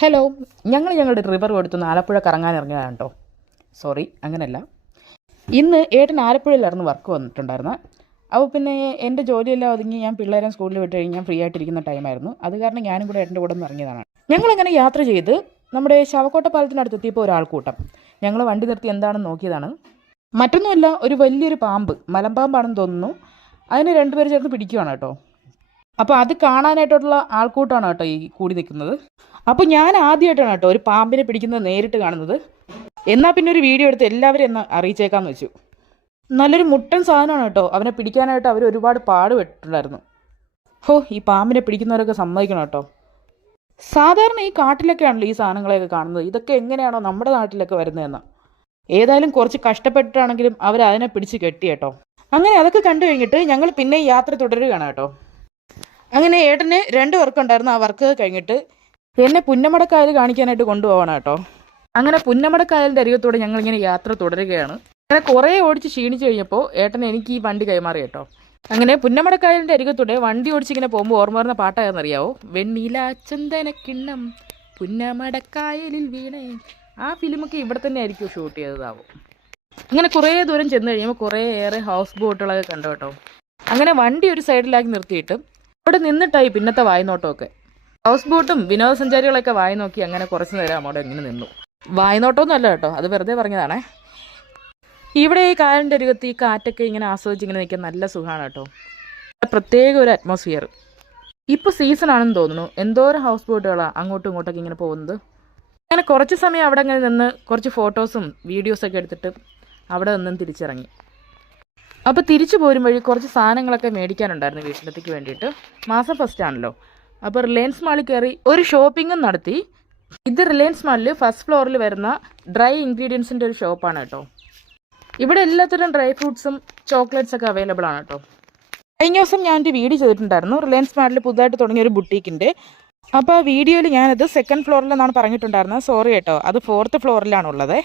Hello, ഞങ്ങളുടെ river കൊടുത്തുനിന്ന് Alappuzha കറങ്ങാൻ ഇറങ്ങിയതാണ് കേട്ടോ. സോറി, അങ്ങനെയല്ല. ഇന്ന് ഏട്ടൻ ആലപ്പുഴയിലായിരുന്നു വർക്ക് വന്നിട്ടുണ്ടായിരുന്നത്. അപ്പോൾ പിന്നെ എൻ്റെ ജോലിയെല്ലാം ഒതുങ്ങി ഞാൻ പിള്ളേരെ സ്കൂളിൽ വിട്ട് കഴിഞ്ഞ് ഞാൻ ഫ്രീ ആയിട്ടിരിക്കുന്ന ടൈമായിരുന്നു. അത് കാരണം ഞാനും കൂടെ ഏട്ടൻ്റെ കൂടെ ഒന്ന് ഇറങ്ങിയതാണ്. ഞങ്ങളങ്ങനെ യാത്ര ചെയ്ത് നമ്മുടെ ശവക്കോട്ട പാലത്തിനടുത്തെത്തിയപ്പോൾ ഒരാൾക്കൂട്ടം. ഞങ്ങൾ വണ്ടി നിർത്തി എന്താണെന്ന് നോക്കിയതാണ്. മറ്റൊന്നുമല്ല, ഒരു വലിയൊരു പാമ്പ്, മലമ്പാമ്പാണെന്ന് തോന്നുന്നു. അതിന് രണ്ടുപേർ ചേർന്ന് പിടിക്കുകയാണ് കേട്ടോ. അപ്പോൾ അത് കാണാനായിട്ടുള്ള ആൾക്കൂട്ടമാണ് കേട്ടോ ഈ കൂടി നിൽക്കുന്നത്. അപ്പോൾ ഞാൻ ആദ്യമായിട്ടാണ് കേട്ടോ ഒരു പാമ്പിനെ പിടിക്കുന്നത് നേരിട്ട് കാണുന്നത്. എന്നാൽ പിന്നെ ഒരു വീഡിയോ എടുത്ത് എല്ലാവരും എന്നെ അറിയിച്ചേക്കാമെന്ന് വെച്ചു. നല്ലൊരു മുട്ടൻ സാധനമാണ് കേട്ടോ. അവനെ പിടിക്കാനായിട്ട് അവർ ഒരുപാട് പാടുപെട്ടിട്ടുണ്ടായിരുന്നു. ഈ പാമ്പിനെ പിടിക്കുന്നവരൊക്കെ സമ്മതിക്കണം കേട്ടോ. സാധാരണ ഈ കാട്ടിലൊക്കെയാണല്ലോ ഈ സാധനങ്ങളെയൊക്കെ കാണുന്നത്. ഇതൊക്കെ എങ്ങനെയാണോ നമ്മുടെ നാട്ടിലൊക്കെ വരുന്നതെന്ന്. ഏതായാലും കുറച്ച് കഷ്ടപ്പെട്ടിട്ടാണെങ്കിലും അവർ അതിനെ പിടിച്ച് കെട്ടി കേട്ടോ. അങ്ങനെ അതൊക്കെ കണ്ടു കഴിഞ്ഞിട്ട് ഞങ്ങൾ പിന്നെ യാത്ര തുടരുകയാണ് കേട്ടോ. അങ്ങനെ ഏട്ടന് 2 വർക്ക് ഉണ്ടായിരുന്നു. ആ വർക്ക് കഴിഞ്ഞിട്ട് എന്നെ പുന്നമടക്കായൽ കാണിക്കാനായിട്ട് കൊണ്ടുപോകണം കേട്ടോ. അങ്ങനെ പുന്നമടക്കായലിൻ്റെ അരികത്തൂടെ ഞങ്ങളിങ്ങനെ യാത്ര തുടരുകയാണ്. അങ്ങനെ കുറേ ഓടിച്ച് ക്ഷീണിച്ച് കഴിഞ്ഞപ്പോൾ ഏട്ടൻ എനിക്ക് ഈ വണ്ടി കൈമാറി കേട്ടോ. അങ്ങനെ പുന്നമടക്കായലിൻ്റെ അരികത്തൂടെ വണ്ടി ഓടിച്ചിങ്ങനെ പോകുമ്പോൾ ഓർമ്മ വരുന്ന പാട്ടായെന്നറിയാവോ? വെണ്ണില ചന്ദനക്കിണ്ണം പുന്നമടക്കായലിൽ വീണേ. ആ ഫിലിമൊക്കെ ഇവിടെ തന്നെ ആയിരിക്കും ഷൂട്ട് ചെയ്തതാവും. അങ്ങനെ കുറേ ദൂരം ചെന്ന് കഴിയുമ്പോൾ കുറേയേറെ ഹൗസ് ബോട്ടുകളൊക്കെ കണ്ടു കേട്ടോ. അങ്ങനെ വണ്ടി ഒരു സൈഡിലാക്കി നിർത്തിയിട്ട് അവിടെ നിന്നിട്ടായി പിന്നത്തെ വായ്നോട്ടമൊക്കെ. ഹൗസ് ബോട്ടും വിനോദസഞ്ചാരികളൊക്കെ വായി നോക്കി അങ്ങനെ കുറച്ച് നേരം അവിടെ ഇങ്ങനെ നിന്നു. വായ്നോട്ടമൊന്നും അല്ല കേട്ടോ, അത് വെറുതെ പറഞ്ഞതാണേ. ഇവിടെ ഈ കായലിൻ്റെ അരികത്ത് ഈ കാറ്റൊക്കെ ഇങ്ങനെ ആസ്വദിച്ച് ഇങ്ങനെ നിൽക്കാൻ നല്ല സുഖമാണ് കേട്ടോ. പ്രത്യേക ഒരു അറ്റ്മോസ്ഫിയർ. ഇപ്പോൾ സീസൺ ആണെന്ന് തോന്നുന്നു. എന്തോരം ഹൗസ് ബോട്ടുകളാണ് അങ്ങോട്ടും ഇങ്ങോട്ടൊക്കെ ഇങ്ങനെ പോകുന്നത്. അങ്ങനെ കുറച്ച് സമയം അവിടെ അങ്ങനെ നിന്ന് കുറച്ച് ഫോട്ടോസും വീഡിയോസൊക്കെ എടുത്തിട്ട് അവിടെ നിന്നും തിരിച്ചിറങ്ങി. അപ്പോൾ തിരിച്ചു പോരും വഴി കുറച്ച് സാധനങ്ങളൊക്കെ മേടിക്കാനുണ്ടായിരുന്നു വീട്ടിലത്തേക്ക് വേണ്ടിയിട്ട്. മാസം ഫസ്റ്റ് ആണല്ലോ. അപ്പോൾ റിലയൻസ് മാളിൽ കയറി ഒരു ഷോപ്പിങ്ങും നടത്തി. ഇത് റിലയൻസ് മാളിൽ ഫസ്റ്റ് ഫ്ലോറിൽ വരുന്ന ഡ്രൈ ഇൻഗ്രീഡിയൻസിൻ്റെ ഒരു ഷോപ്പാണ് കേട്ടോ. ഇവിടെ എല്ലാത്തരം ഡ്രൈ ഫ്രൂട്ട്സും ചോക്ലേറ്റ്സൊക്കെ അവൈലബിൾ ആണ് കേട്ടോ. കഴിഞ്ഞ ദിവസം ഞാനൊരു വീഡിയോ ചെയ്തിട്ടുണ്ടായിരുന്നു റിലയൻസ് മാളിൽ പുതുതായിട്ട് തുടങ്ങിയ ഒരു ബുട്ടീക്കിൻ്റെ. അപ്പോൾ ആ വീഡിയോയിൽ ഞാനത് 2nd ഫ്ലോറിലെന്നാണ് പറഞ്ഞിട്ടുണ്ടായിരുന്നത്. സോറി കേട്ടോ, അത് 4th ഫ്ലോറിലാണുള്ളത്.